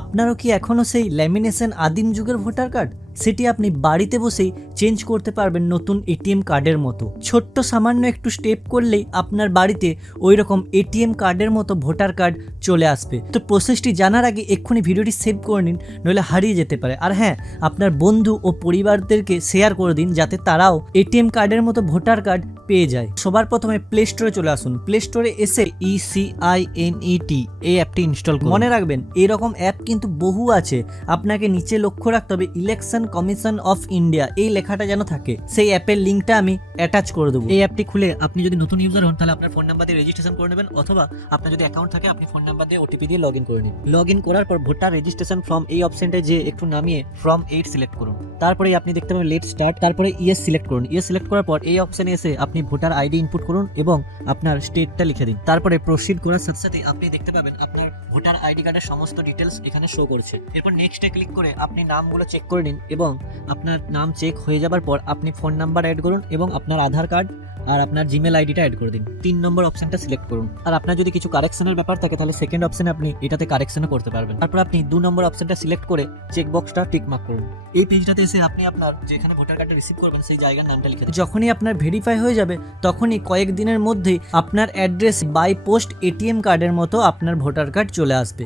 আপনারও কি এখনও সেই ল্যামিনেশন আদিম যুগের ভোটার কার্ড? সেটি আপনি বাড়িতে বসেই চেঞ্জ করতে পারবেন নতুন এটিএম কার্ডের মতো। ছোট্ট সামান্য একটু স্টেপ করলেই আপনার বাড়িতে ওই রকম এটিএম কার্ডের মতো ভোটার কার্ড চলে আসবে। তো প্রসেসটি জানার আগে এক্ষুনি ভিডিওটি সেভ করে নিন, নইলে হারিয়ে যেতে পারে। আর হ্যাঁ, আপনার বন্ধু ও পরিবারদেরকে শেয়ার করে দিন যাতে তারাও এটিএম কার্ডের মতো ভোটার কার্ড পেয়ে যায়। সবার প্রথমে প্লে স্টোরে চলে আসুন। প্লে স্টোরে এসে ECINET এই অ্যাপটি ইনস্টল করুন। মনে রাখবেন এরকম অ্যাপ কিন্তু বহু আছে। আপনাকে নিচে লক্ষ্য রাখতে হবে ইলেকশন কমিশন অফ ইন্ডিয়া এই লেখাটা যেন থাকে। সেই অ্যাপের লিঙ্কটা আমি অ্যাটাচ করে দেবো। এই অ্যাপটি খুলে আপনি যদি নতুন ইউজার হন তাহলে আপনার ফোন নাম্বার দিয়ে রেজিস্ট্রেশন করে নেবেন, অথবা আপনার যদি অ্যাকাউন্ট থাকে আপনি ফোন নাম্বার দিয়ে ওটিপি দিয়ে লগ ইন করে নিন। লগ ইন করার পর ভোটার রেজিস্ট্রেশন ফর্ম এই অপশনটায় যে একটু নামিয়ে ফর্ম 8 সিলেক্ট করুন। তারপরে আপনি দেখতে পাবেন লেট স্টার্ট, তারপরে ইয়েস সিলেক্ট করুন। ইয়েস সিলেক্ট করার পর এই অপশনে এসে আপনি ভোটার আইডি ইনপুট করুন এবং আপনার স্টেটটা লিখে দিন। তারপরে প্রসিড করার সাথে সাথে আপনি দেখতে পাবেন আপনার ভোটার আইডি কার্ডের সমস্ত ডিটেলস এখানে শো করছে। এরপর নেক্সটে ক্লিক করে আপনি নামগুলো চেক করে নিন এবং আপনার নাম চেক হয়ে যাবার পর আপনি ফোন নাম্বার অ্যাড করুন এবং আপনার আধার কার্ড আর আপনার জিমেল আইডিটা অ্যাড করে দিন। 3 নম্বর অপশনটা সিলেক্ট করুন। আর আপনার যদি কিছু কারেকশনের ব্যাপার থাকে তাহলে সেকেন্ড অপশনে আপনি এটাতে কারেকশনও করতে পারবেন। তারপর আপনি 2 নম্বর অপশনটা সিলেক্ট করে চেক বক্সটা টিক মার্ক করুন। এই পেজটাতে এসে আপনি আপনার যেখানে ভোটার কার্ডটা রিসিভ করবেন সেই জায়গার নামটা লিখে দিন। যখনই আপনার ভেরিফাই হয়ে যাবে তখনই কয়েকদিনের মধ্যেই আপনার অ্যাড্রেস বাই পোস্ট এটিএম কার্ডের মতো আপনার ভোটার কার্ড চলে আসবে।